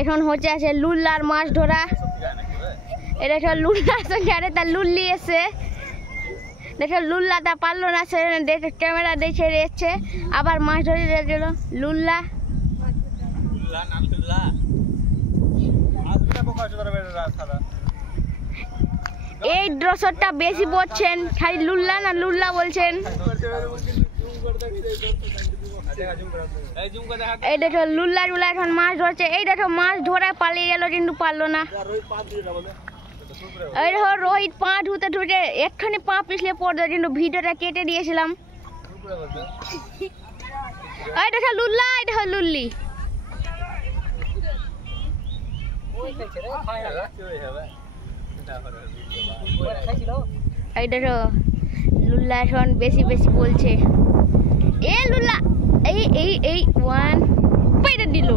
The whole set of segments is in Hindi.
এখন হচ্ছে আছে লুল্লার মাছ ধরা। এটা একটা লুল্লার সঙ্গে আরে তার লুল্লি এসে দেখো লুল্লাটা পারলো না, সে ক্যামেরা দেখে এসছে আবার মাছ ধরে গেল লুল্লা। এই ড্রসরটা বেশি বলছেন, খালি লুল্লা না লুল্লা বলছেন। এই দেখো লুল্লা লুল্লা এখন মাছ ধরছে। এই দেখো মাছ ধরে পালিয়ে গেল কিন্তু পারলো না। এই দেখো রোহিত পা ধুতে ধুতে একখানি পা পিছলে পড়তো কিন্তু ভিডিওটা কেটে দিয়েছিলাম। এই দেখো লুল্লা, এই দেখো লুল্লি। এই দেখো লুল্লা এখন বেশি বেশি বলছে। এ লুল্লা এই এই এই ওয়ান পেটে দিল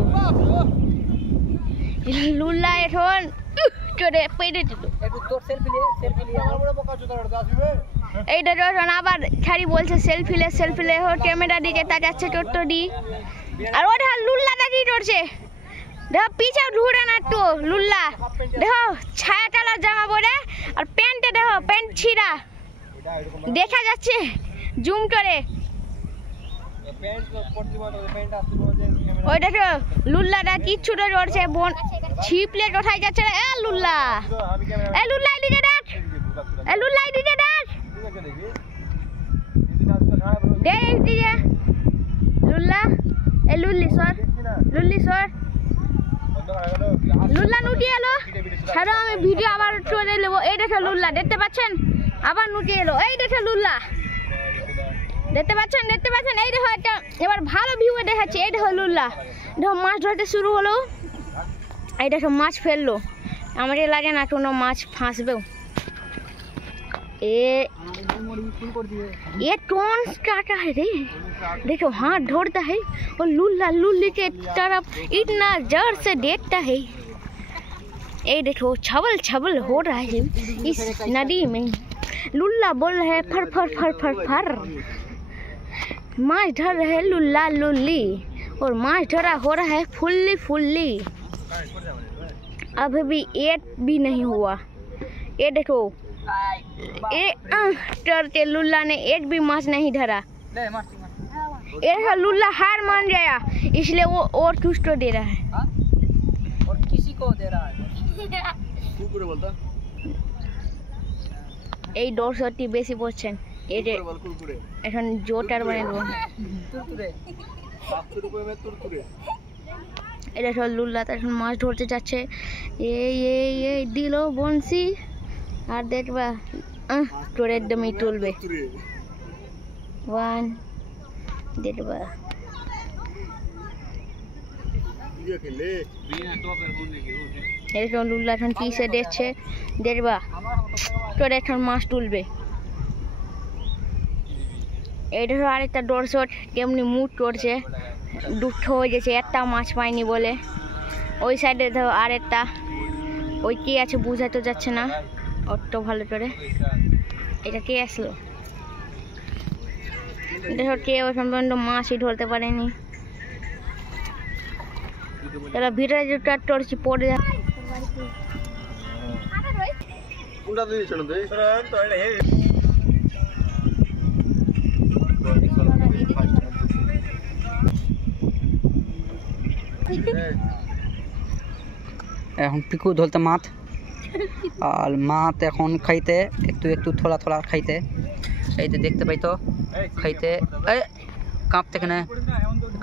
লুল্লা এখন চড়ে পেটে দিল। এই দেখো এখন আবার খালি বলছে সেলফি লে সেলফি লে। ক্যামেরা দিকে তাকাচ্ছে টোটো দি আর ওটা লুল্লাটা কি করছে দেখো পিছে ঘুরে না একটু লুল্লা। দেখো ছায়া টালা জামা পরে আর প্যান্টে দেখো প্যান্ট ছিঁড়া দেখা যাচ্ছে জুম করে। ওই দেখো লুল্লাটা কিচ্ছুটা করছে বোন ছিপলে কোথায় যাচ্ছে। এ লুল্লা, এ লুল্লা এদিকে দেখ, এ লুল্লা এদিকে দেখ, দেখ এদিকে লুল্লা। এ লুল্লি সর, লুল্লি সর, লুল্লা নুটি এলো। ছাড়ো আমি ভিডিও আবার চলে নেবো। এই দেখো লুল্লা দেখতে পাচ্ছেন আবার নুটি এলো। এই দেখো লুল্লা দেখতে পাচ্ছেন, দেখতে পাচ্ছেন। এই দেখো একটা এবার ভালো ভিউ দেখাচ্ছে। এই দেখো লুল্লা দেখো মাছ ধরতে শুরু হলো। এই দেখো মাছ ফেললো। আমার লাগে না কোনো মাছ ফাঁসবেও। ये टोन स्टार्ट है रे, देखो हाथ ढोड़ता है और लुल्ला लुल्ली के तरफ इतना जोर से देखता है। ये देखो छबल छबल हो रहा है इस नदी में। लुल्ला बोल रहा है फर फर फर फर फर। माछ धर रहे लुल्ला लुल्ली और माछ धरा हो रहा है फुल्ली फुल्ली। अभी भी एक भी नहीं हुआ। ये देखो डरते लुल्ला ने एक भी माछ नहीं धरा। लुल्ला हार मान गया इसलिए वो और कुछ तो दे रहा है और किसी को दे रहा है। এই দর্শকটি বেশি বলছেন। এই যে এখন জোটার বানাবো। এটা সব লুল্লা এখন মাছ ধরতে যাচ্ছে। এই এই এই দিল বনশি আর দেখবা তোর একদমই তুলবে। ওয়ান দেখবা এরকম লুল্লা এখন পিছে দেখছে দেখবা তোর এখন মাছ তুলবে। এটা আরেকটা দর্শক কেমনি মুড করছে, দুঃখ হয়ে গেছে একটা মাছ পায়নি বলে। ওই সাইডে ধরো আরেকটা ওই কে আছে বুঝাতে যাচ্ছে না অত ভালো করে। এটা কে আসলো দেখো, কেউ এখন পর্যন্ত মাছই ধরতে পারেনি। তাহলে ভিতরে যেটা টর্চি পড়ে যায়। এখন পিকু ধরতে মাছ আর মাছ এখন খাইতে একটু একটু থোড়া থোড়া খাইতে। এই যে দেখতে পাই তো খাইতে কাঁপতে কেন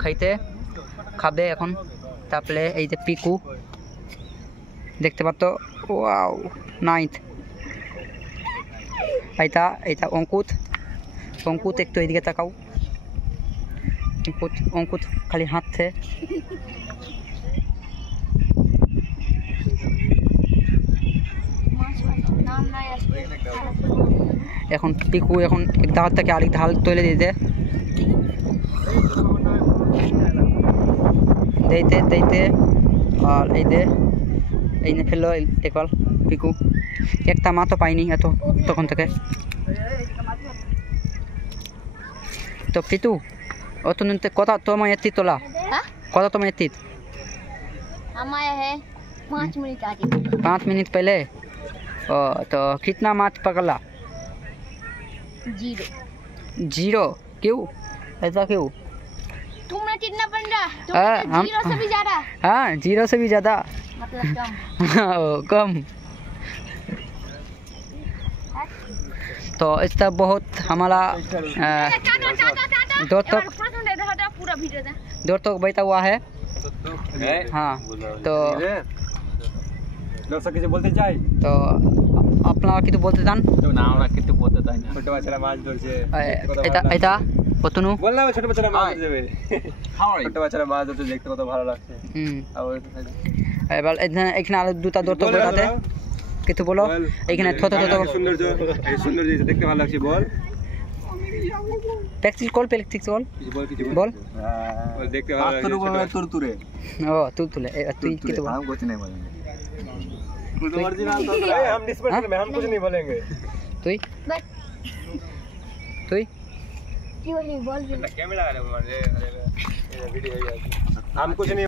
খাইতে খাবে এখন। তারপরে এই যে পিকু দেখতে পাচ্ছ ওয়াও নাইট। এইটা এইটা অঙ্কুত, অঙ্কুত একটু এইদিকে তাকাও। অঙ্কুত অঙ্কুত খালি হাঁটছে। এখন পিকু এখন এক ধার থেকে আরেক ধার তুলে দিতে দিতে দিতে আর এই যে এই নিয়ে ফেললো একবার পিকু। একটা মা তো পাইনি এত তখন থেকে। তো পিতু অত নিতে কত তোমার এত্তি তোলা, কত তোমার এত্তি हम आया है 5 मिनट आगे। 5 मिनट पहले। तो कितना माछ पकड़ा? 0। 0? क्यों? ऐसा क्यों? तुमने कितना पकड़ा? हाँ, तुमने हम 0 से भी ज्यादा, हाँ 0 से भी ज़्यादा। मतलब कम। कम। तो इसका बहुत हमारा पूरा वीडियो दे। दूर तक बैठा हुआ है। हाँ तो দর্শক কিছু বলতে চাই? তো আপনারা কিছু বলতে চান? না আমরা কিছু বলতে চাই না। ছোট বাচ্চারা মাছ ধরছে। এটা এটা কতনু বললাম ছোট বাচ্চারা মাছ ধরবে। ছোট বাচ্চারা মাছ ধরতে দেখতে কত ভালো লাগছে। এবার এখানে আরো দুটা দৌড় তো বইটাতে কিছু বলো। এখানে ছোট ছোট সৌন্দর্য, এই সৌন্দর্য দেখতে ভালো লাগছে। বল প্র্যাকটিস কল কিছু বল। দেখতে ভালো লাগছে। তোর তুরে ও তুই তুলে তুই কিছু বল। हम कुछ नहीं बोलेंगे। ओरिजिनल तो हम डिस्पर्सन में हम कुछ नहीं बोलेंगे। তুই बस তুই কি বলি বল। कैमरा आ रहा है हमारे वीडियो हम कुछ नहीं